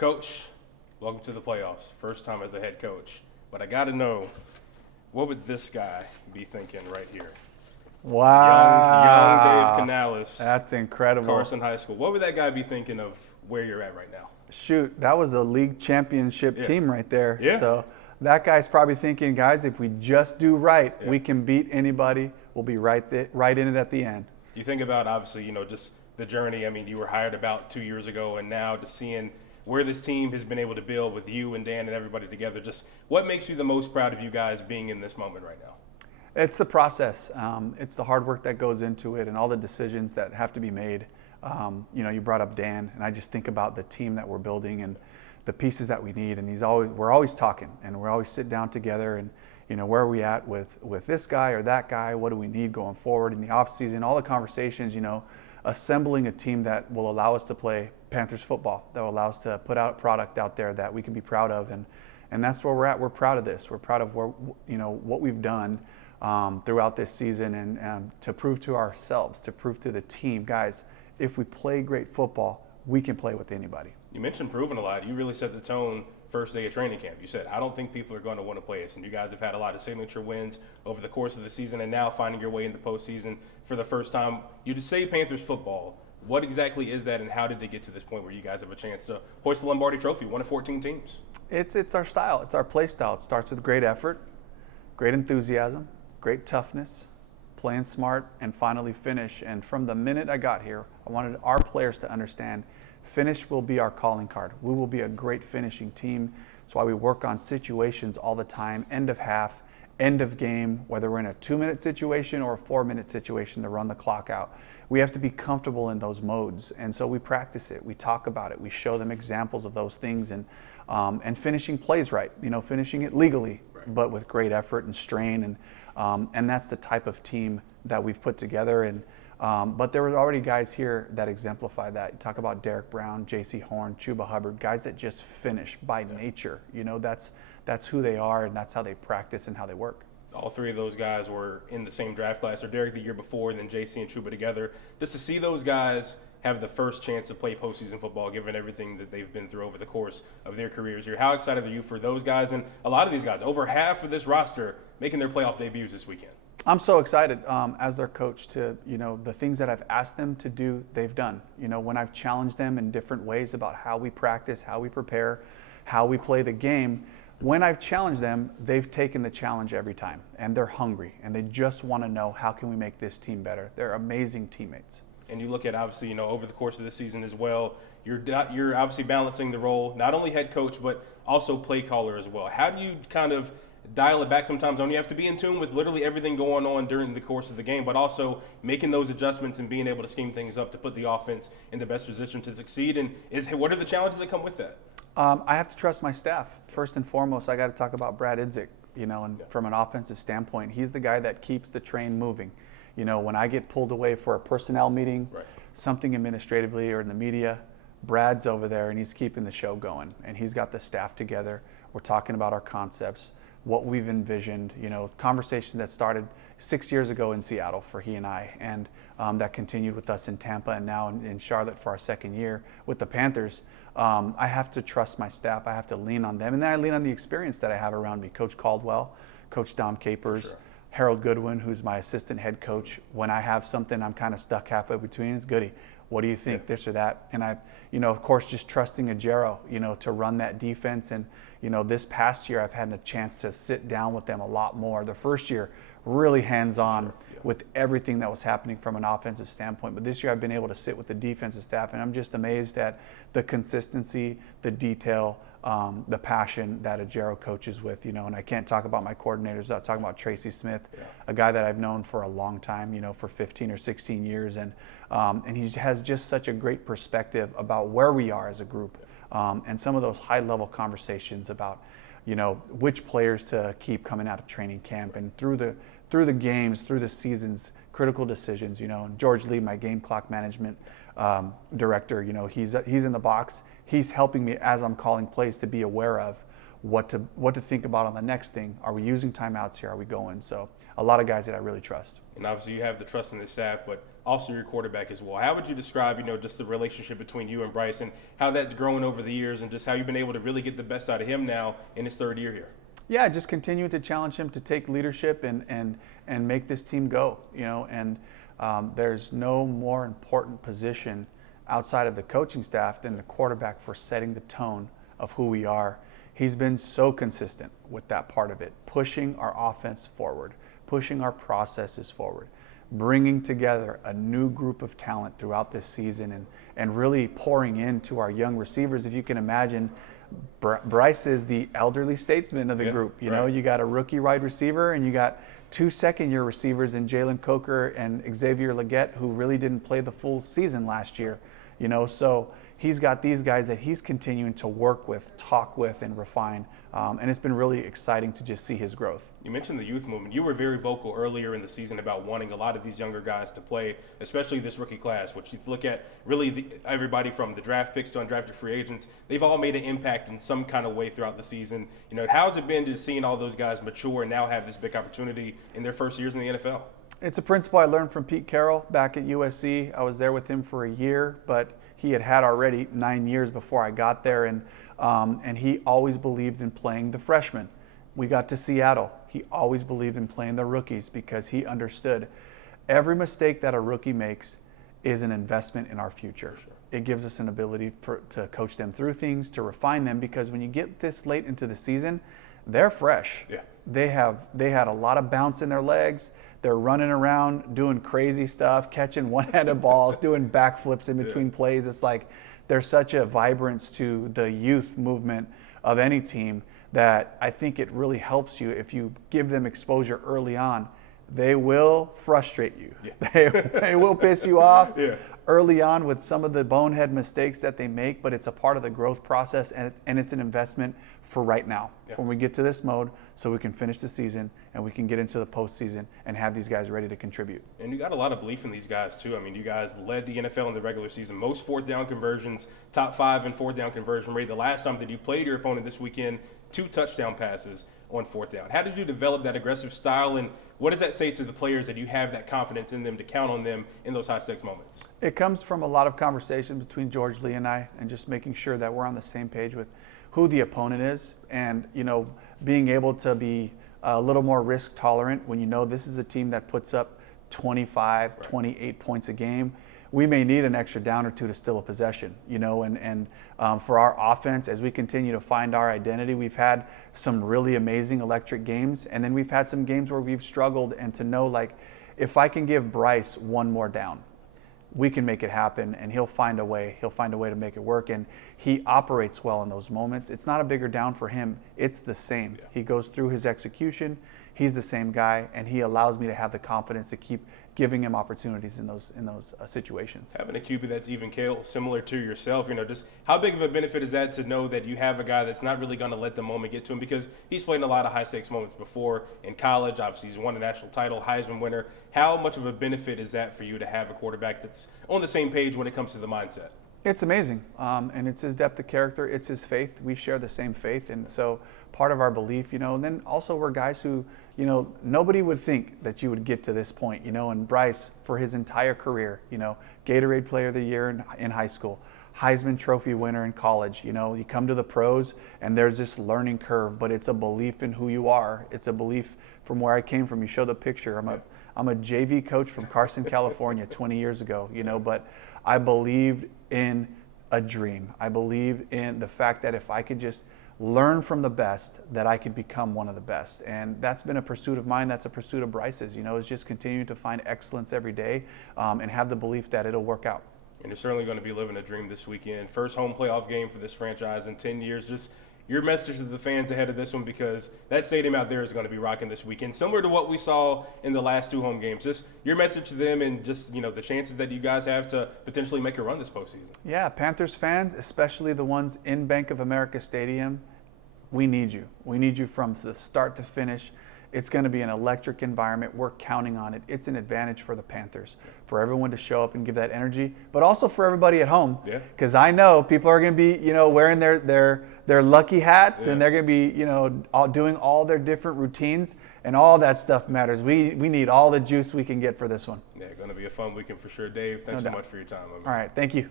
Coach, welcome to the playoffs. First time as a head coach. But I got to know, what would this guy be thinking right here? Wow. Young Dave Canales. That's incredible. Carson High School. What would that guy be thinking of where you're at right now? Shoot, that was a league championship team right there. Yeah. So that guy's probably thinking, guys, if we just do right, we can beat anybody. We'll be right in it at the end. You think about, obviously, just the journey. I mean, you were hired about 2 years ago, and now just seeing where this team has been able to build with you and Dan and everybody together, just what makes you the most proud of you guys being in this moment right now? It's the process. It's the hard work that goes into it and all the decisions that have to be made. You brought up Dan, and I just think about the team that we're building and the pieces that we need. And we're always talking, and we're always sit down together and, where are we at with this guy or that guy? What do we need going forward in the offseason? All the conversations, assembling a team that will allow us to play Panthers football, that will allow us to put out a product out there that we can be proud of. And that's where we're at. We're proud of this. We're proud of what we've done throughout this season, and to prove to ourselves, to prove to the team, guys, if we play great football, we can play with anybody. You mentioned proving a lot. You really set the tone first day of training camp. You said, I don't think people are going to want to play us. And you guys have had a lot of signature wins over the course of the season, and now finding your way in the postseason for the first time. You just say Panthers football. What exactly is that, and how did they get to this point where you guys have a chance to hoist the Lombardi Trophy, one of 14 teams? It's our style. It's our play style. It starts with great effort, great enthusiasm, great toughness, playing smart, and finally finish. And from the minute I got here, I wanted our players to understand finish will be our calling card. We will be a great finishing team. That's why we work on situations all the time, end of half, end of game, whether we're in a 2-minute situation or a 4-minute situation to run the clock out. We have to be comfortable in those modes. And so we practice it, we talk about it, we show them examples of those things, and finishing plays right, finishing it legally, but with great effort and strain. And that's the type of team that we've put together. But there were already guys here that exemplify that. You talk about Derek Brown, J.C. Horn, Chuba Hubbard, guys that just finish by nature. That's who they are, and that's how they practice and how they work. All three of those guys were in the same draft class, or Derek the year before, and then J.C. and Chuba together. Just to see those guys have the first chance to play postseason football, given everything that they've been through over the course of their careers here. How excited are you for those guys, and a lot of these guys, over half of this roster, making their playoff debuts this weekend? I'm so excited as their coach to, the things that I've asked them to do, they've done. When I've challenged them in different ways about how we practice, how we prepare, how we play the game, when I've challenged them, they've taken the challenge every time, and they're hungry, and they just want to know, how can we make this team better? They're amazing teammates. And you look at, obviously, over the course of the season as well, you're obviously balancing the role, not only head coach, but also play caller as well. How do you kind of dial it back sometimes? Don't you have to be in tune with literally everything going on during the course of the game, but also making those adjustments and being able to scheme things up to put the offense in the best position to succeed? And what are the challenges that come with that? I have to trust my staff. First and foremost, I got to talk about Brad Idzik. From an offensive standpoint, he's the guy that keeps the train moving. When I get pulled away for a personnel meeting, something administratively or in the media, Brad's over there and he's keeping the show going. And he's got the staff together. We're talking about our concepts, what we've envisioned, conversations that started 6 years ago in Seattle for he and I, and that continued with us in Tampa, and now in Charlotte for our second year with the Panthers. I have to trust my staff. I have to lean on them. And then I lean on the experience that I have around me. Coach Caldwell, Coach Dom Capers, Harold Goodwin, who's my assistant head coach. When I have something I'm kind of stuck halfway between, it's Goody. What do you think, this or that? And I, of course, just trusting Ajero, to run that defense. And, this past year I've had a chance to sit down with them a lot more. The first year, really hands-on with everything that was happening from an offensive standpoint. But this year I've been able to sit with the defensive staff, and I'm just amazed at the consistency, the detail, the passion that Ajero coaches with, and I can't talk about my coordinators without talking about Tracy Smith, a guy that I've known for a long time, for 15 or 16 years. And he has just such a great perspective about where we are as a group, and some of those high-level conversations about, which players to keep coming out of training camp, and through the games, through the seasons, critical decisions, and George Lee, my game clock management director, he's in the box. He's helping me as I'm calling plays to be aware of what to think about on the next thing. Are we using timeouts here? Are we going? So a lot of guys that I really trust. And obviously you have the trust in the staff, but also your quarterback as well. How would you describe, just the relationship between you and Bryce and how that's grown over the years and just how you've been able to really get the best out of him now in his third year here? Yeah, just continue to challenge him to take leadership and make this team go, and there's no more important position outside of the coaching staff than the quarterback for setting the tone of who we are. He's been so consistent with that part of it, pushing our offense forward, pushing our processes forward, bringing together a new group of talent throughout this season and really pouring into our young receivers. If you can imagine, Bryce is the elderly statesman of the group. You got a rookie wide receiver and you got 2 second-year receivers in Jalen Coker and Xavier Leggett, who really didn't play the full season last year. So he's got these guys that he's continuing to work with, talk with, and refine. And it's been really exciting to just see his growth. You mentioned the youth movement. You were very vocal earlier in the season about wanting a lot of these younger guys to play, especially this rookie class, which you look at really everybody from the draft picks to undrafted free agents, they've all made an impact in some kind of way throughout the season. How's it been to seeing all those guys mature and now have this big opportunity in their first years in the NFL? It's a principle I learned from Pete Carroll back at USC. I was there with him for a year, but he had already 9 years before I got there, and he always believed in playing the freshmen. We got to Seattle. He always believed in playing the rookies because he understood every mistake that a rookie makes is an investment in our future. Sure. It gives us an ability to coach them through things, to refine them, because when you get this late into the season, they're fresh. Yeah. They had a lot of bounce in their legs. They're running around doing crazy stuff, catching one-handed balls, doing backflips in between plays. It's like there's such a vibrance to the youth movement of any team that I think it really helps you if you give them exposure early on. They will frustrate you. Yeah. They will piss you off early on with some of the bonehead mistakes that they make, but it's a part of the growth process, and it's an investment for right now. Yeah. When we get to this mode, so we can finish the season and we can get into the postseason and have these guys ready to contribute. And you got a lot of belief in these guys too. I mean, you guys led the NFL in the regular season, most fourth down conversions, top 5 in fourth down conversion rate. The last time that you played your opponent this weekend, 2 touchdown passes on fourth down. How did you develop that aggressive style, and what does that say to the players that you have that confidence in them to count on them in those high-stakes moments? It comes from a lot of conversations between George Lee and I, and just making sure that we're on the same page with who the opponent is, and being able to be a little more risk tolerant when this is a team that puts up 25, 28 points a game. We may need an extra down or two to steal a possession, and for our offense, as we continue to find our identity, we've had some really amazing electric games, and then we've had some games where we've struggled, and to know, like, if I can give Bryce one more down, we can make it happen, and he'll find a way to make it work, and he operates well in those moments. It's not a bigger down for him, it's the same. Yeah. He goes through his execution, he's the same guy, and he allows me to have the confidence to keep giving him opportunities in those situations. Having a QB that's even kale, similar to yourself, just how big of a benefit is that to know that you have a guy that's not really going to let the moment get to him, because he's played in a lot of high-stakes moments before in college. Obviously, he's won a national title, Heisman winner. How much of a benefit is that for you to have a quarterback that's on the same page when it comes to the mindset? It's amazing, and it's his depth of character, it's his faith. We share the same faith, and so part of our belief, and then also we're guys who, nobody would think that you would get to this point, and Bryce, for his entire career, Gatorade Player of the Year in high school, Heisman Trophy winner in college, you come to the pros, and there's this learning curve, but it's a belief in who you are. It's a belief from where I came from. You show the picture. I'm a JV coach from Carson, California 20 years ago, but I believed in a dream. I believe in the fact that if I could just learn from the best, that I could become one of the best. And that's been a pursuit of mine. That's a pursuit of Bryce's, is just continuing to find excellence every day, and have the belief that it'll work out. And you're certainly going to be living a dream this weekend. First home playoff game for this franchise in 10 years. Just your message to the fans ahead of this one, because that stadium out there is going to be rocking this weekend, similar to what we saw in the last 2 home games. Just your message to them, and just the chances that you guys have to potentially make a run this postseason. Yeah, Panthers fans, especially the ones in Bank of America Stadium, we need you. We need you from the start to finish. It's going to be an electric environment. We're counting on it. It's an advantage for the Panthers, for everyone to show up and give that energy, but also for everybody at home. Yeah. Because I know people are going to be, wearing their lucky hats, and they're going to be, all doing all their different routines. and all that stuff matters. We need all the juice we can get for this one. Yeah, going to be a fun weekend for sure. Dave, thanks so much for your time. All right, thank you.